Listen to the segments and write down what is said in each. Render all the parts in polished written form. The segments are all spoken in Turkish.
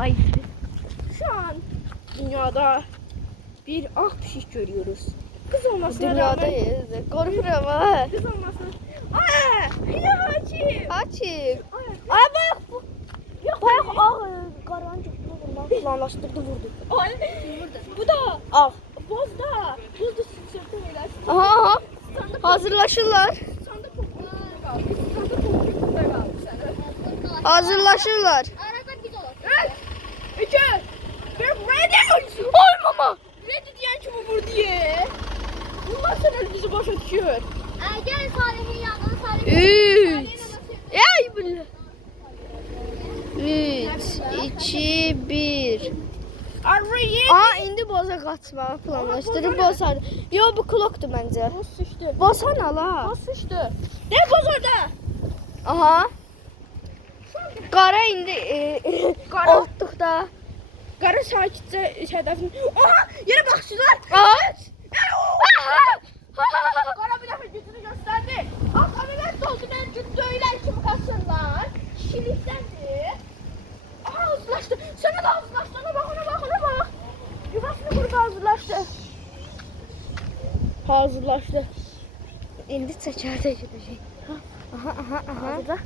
Ay. Şu an dünyada bir ak pişik görüyoruz. Kız olmasına rağmen. Dünyadayız. Korkuyorum ha. Kız olmasına. Aa, yine Haçim. Açayım. Ay bak bu. Yok bak Karancık vurdu. Planlaştırdı vurdu. Ay, bu da Al. boz da. Boz da sırtı öyle. Aha. Hazırlaşırlar. Sandık kokunda kaldı. Sandık kokunda kaldı sana. Hazırlaşırlar. Arada bir dolar. 3, 2, 1, ready! Oy mama. Ready diyen kim vur diye. Bunlar sen bizi boşa düşüyor. Gel Salih'in yanına Salih'in. 3. Ay billah. 3, 2, 1. Arayın. Aa indi boza kaçmağı planlaşdırıb bozar. Yo bu klokdur məncə. Boz sıçtı. Bosan ala. Boz sıçtı. Ne boz orada? Aha. Qara indi Qara. otduqda. Qara sakitcə hədəfin. Aha! Yine baxışlar. Aç. Qara bir dəfə gücünü göstərdi. Aməliyyat oldu. Mən güc döylər kimi qaçırlar. Kişilikdəndir. Aha hazırlaşdı. Sana da hazırlaşdı. Ona bak, ona bak, ona bak. Yuvasını kurup hazırlaştı. Hazırlaştı. İndi çəkərdə gedəcək. Aha. Hazırda.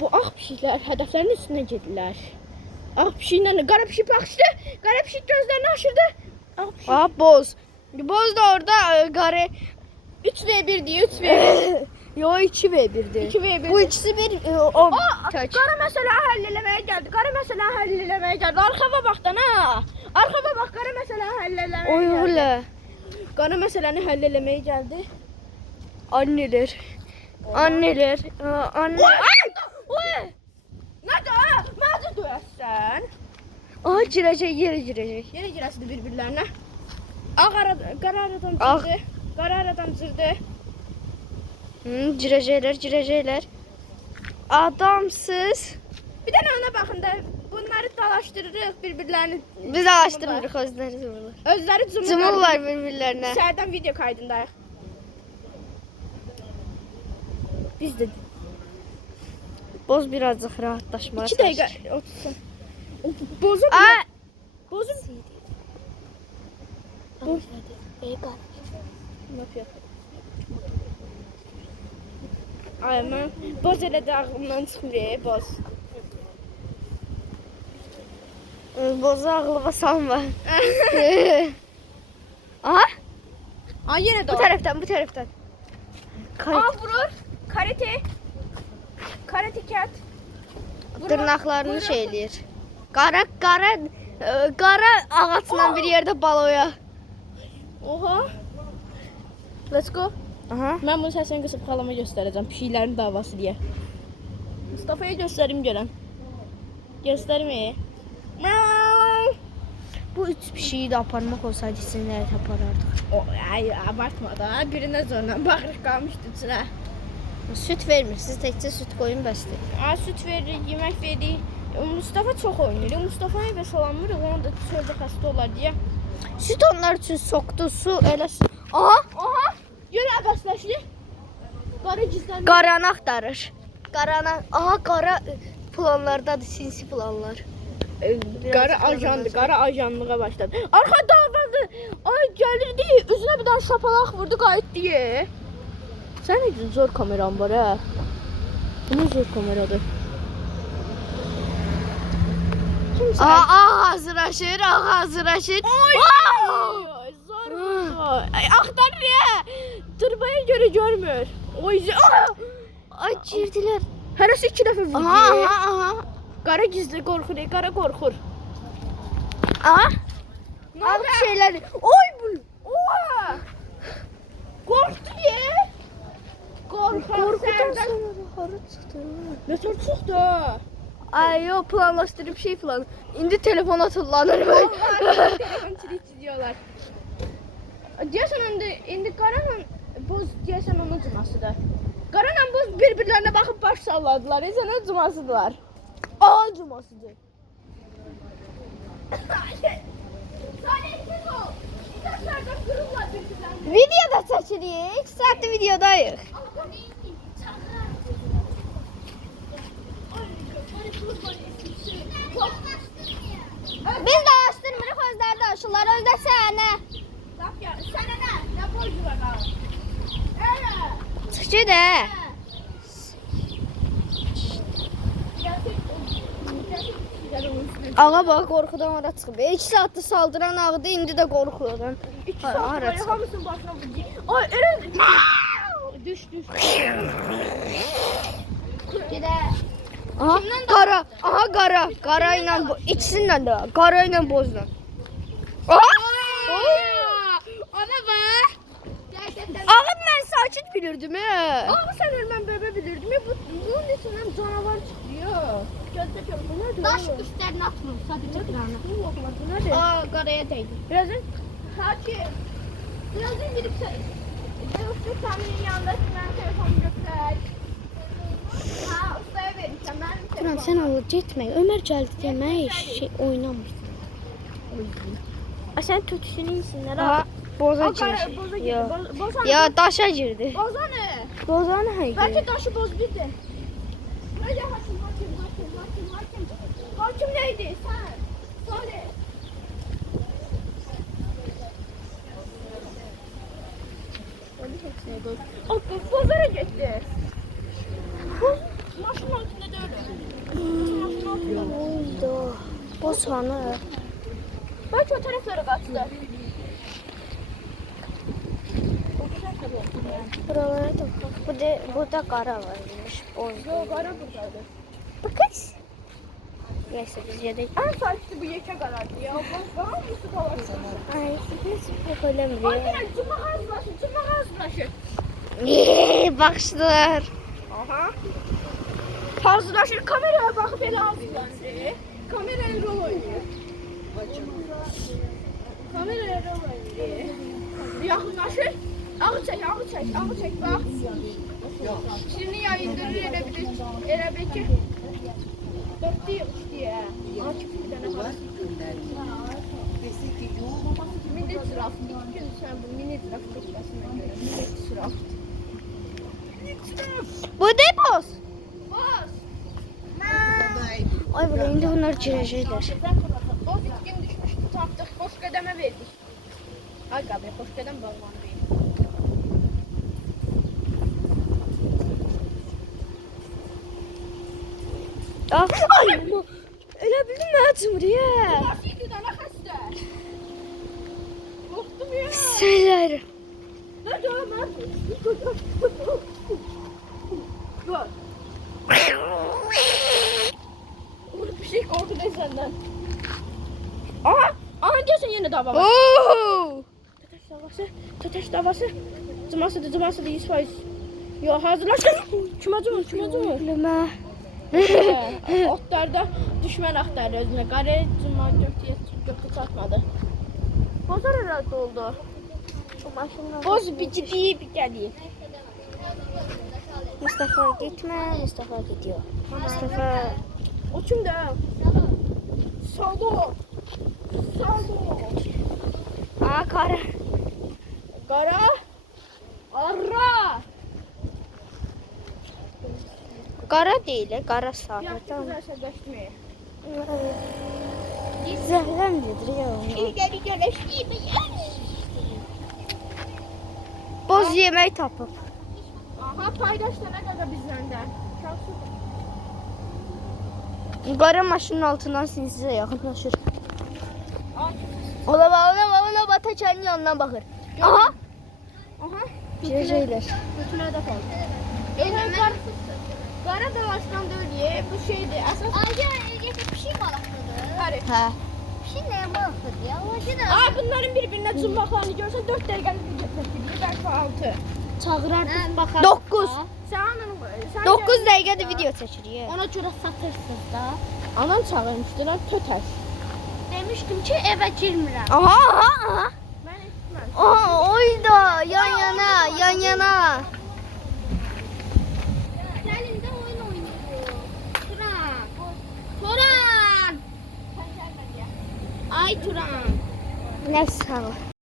Bu ağ pişiklər hədəflərin üstünə gedirlər. Ağ pişiklə qara pişik baxışdı. Qara pişik gözlərini aşırdı. Ağ pişik. Aa boz. Boz da orada qara 3v1 diye 3v1. Yo 2v1'dir. 2v1. Bu ikisi bir o tək. Qara məsələ həll eləməyə gəldi. Qara məsələ həll eləməyə gəldi. Arxava baxdan ha. Arxava bax, qara məsələ həll eləməyə Oy gəldi. ulə. Qara məsələni həll eləməyə gəldi. Anneler. Anneler. Anne. Oy! Nədə? Məndə döyəsən. Aha girəcək, yerə girəcək. Yerə girəsidir bir-birlərinə. Qara aradan Ağ. cırdı. Qara aradan cırdı. Girəcəklər. Adamsız. Bir dənə ona baxın da bunları dalaşdırırıq bir-birlərini. Biz araşdırmırıq özləri cımırlar. Özləri cımırlar. Cımırlar bir-birlərinə. Sərdən video kaydındayıq. Biz də Boz birazcık rahatlaşmağa 2 dəqiqə otursun. Bozu Aa! Bozu Vegan. ne yapıyor? Ay mən boz elə də ağlımdan çıxmır, boz. Bozu ağlıma salma. Aha. Ay yenə də. Bu tərəfdən. Aa vurur. Karate cat. Dırnaqlarını şey eləyir. Qara ağacla bir yerdə baloya. Oha. Let's go. Aha. Mən bunu səsini qısıb xalama göstərəcəm. Pişiklərin davası deyə. Mustafa'ya göstərim görən. Göstərmə. Bu üç pişiyi də aparmaq olsaydı sizin nəyə aparardıq? Ay abartma da. Birinə zorla baxırıq qalmışdı içinə. Süt vermir. Siz təkcə süt qoyun bəsdir. Süt verir, yemək verir. Mustafa çox oynayır. Mustafa'ya və salamırıq. Onu da çöldə xəstə olar deyə. Süt onlar üçün soxdu, su elə su. Aha! Aha! Görə əbəsləşdi. Qara gizləndi. Qaranı axtarır. Aha qara planlardadır, sinsi planlar. Qara ajandı, qara ajanlığa başladı. Arxa davrandı. Ay gəlirdi, üzünə bir dənə şapalaq vurdu, qayıtdı deyə. Sən necə zor kameran var ha? Bu ne zor kameradır? Kimsə? Hazırlaşır. Ay, zor oldu. Ay, axtarır ya. Turbaya göre görmür. Oy, Ay girdilər. hərəsi 2 dəfə vurdu. Aha. Qara gizli qorxur, qara qorxur. Aha. Ne Al oldu? şeylər. Oy bu. Oha. Qorxdu ya. Qorxudan hara çıxdı? Ne tür çıxdı? Ay yo planlaşdırıb şey falan. İndi telefona tullanır. Telefon çiziyorlar. Deyəsən indi qaranla boz deyəsən onun cumasıdır. Qaranla boz bir-birlərinə baxıb baş salladılar. Deyəsən onun cumasıdırlar. Aa cumasıdır. Videoda çəkirik. 2 saatdir videodayıq. Ay, Biz de açtırmırıq, özləri də açırlar. Özdə sənə. Bak ya sana ne borcu var abi? Evet. Çıxı də. Ağa bax qorxudan ora çıxıb. 2 saatdır saldıran ağdı, indi də qorxuyordan. Ara çıxıb. Hamısının başına vurdu. Ay Eren. Düş. Bir də Aha, qara. Aha, qara. Qara ilə ikisindən də. Qara ilə bozla. Aha! Ona bak. Ağa mən sakit bilirdim. Ama sen ölmem bebe bilirdim ya. Bunun içinden canavar çıkıyor. Gözde bu nerede? daş üstlərinə atmır, sadəcə qıranı. Bu nerede? Aa, qaraya dəydi. Birazdan hakim. Birazdan gidip Usta Sami'nin yanında ben telefonu götür. Ha ustaya vereceğim ben Turan telefonu. sən onu getmə. Ömər gəldi demək şey oynamır. Sen tut şunu iyisinler Aha, boza Boza girdi. girdi. Bozan. Ya daşa girdi. Boza ne? Bozan haydi. Belki taşı boz bir de. Hadi hakim. Hakim neydi sen? Söyle. O bozara gitti. Boz maşın altında da öyle. Maşın altında. Oldu. Bozanı. Belki o taraflara kaçtı. Buralara da bak. Burada qara varmış. Boz. Yok ara buradaydı. Bakız. Neyse biz yedik. En saçlı bu yeke karardı ya. Bana mı su kavarsın? Ay hiç öyle Ay cuma hazırlaşır. Baxdılar. Aha. Hazırlaşır kameraya bakıp ele hazırlaşır. Kameraya rol oynuyor. Kameraya rol oynuyor. Yakınlaşır. Ağı çek bak. Şimdi yayındırır ele bir dörtte yok diye. Açık bir tane var. Mini ziraf. İlk gün sen bu mini ziraf seçmesine göre. Mini ziraf. Bu de boz. Bas. Ay burada indi bunlar girəcəklər. O ilk gün düşmüştü. Taptık. Hoş kademe verdik. Ay kabri hoş kadem bağlandı. Ay elə bilmədim deyə. Nasıl dana hasta? Korktum ya. Sənlər. Nerede o Mert? Dur. Bir şey korktu ne senden? Aha diyorsun yine dava var. Oo! Tateş davası. Cıması da 100%. Yo hazırlaşın. Çumacı mı? Bilmə. Otlarda düşman aktardı özüne. Gare cuma gökte çatmadı. Bozar herhalde oldu. Boz bir ciddi bir geliyor. Mustafa getmə, Mustafa gidiyor. Mustafa O kimde? Salo. Aa qara. Gara. Arra. Qara deyil, qara sarı. Yaptı Tamam. güzel seçmeyi. Zəhləndir ya onu. Geleşti mi? Boz yemək tapıb. Aha paylaştı ne kadar bizden de. Qara maşının altından sinsize yaxınlaşır. Ay. Ona bata kəndin yanına baxır. Aha, Aha. girəcəklər. Götüne de kaldı. Kara dalaştan da öyle bu şeydi. Esas Ayca, bir şey balıqlıdır. Hadi. Hə. Bir şey neye balıqlıdır ya? Ayca da. Aa bunların birbirine cımbaklarını görsen 4 dergen video çekiliyor. Belki 6. Çağırardık bakardık. 9. Sen 9 dəqiqədir video çəkirik. Ona göre satırsınız da. Anan çağırmıştı lan töter. Demiştim ki eve girmirəm. Aha. Ben etmem. Aha, oyda yan yana. Elinde oyun oynuyor. Turan. Sen gelme diye. Ay Turan. Nə sağ ol.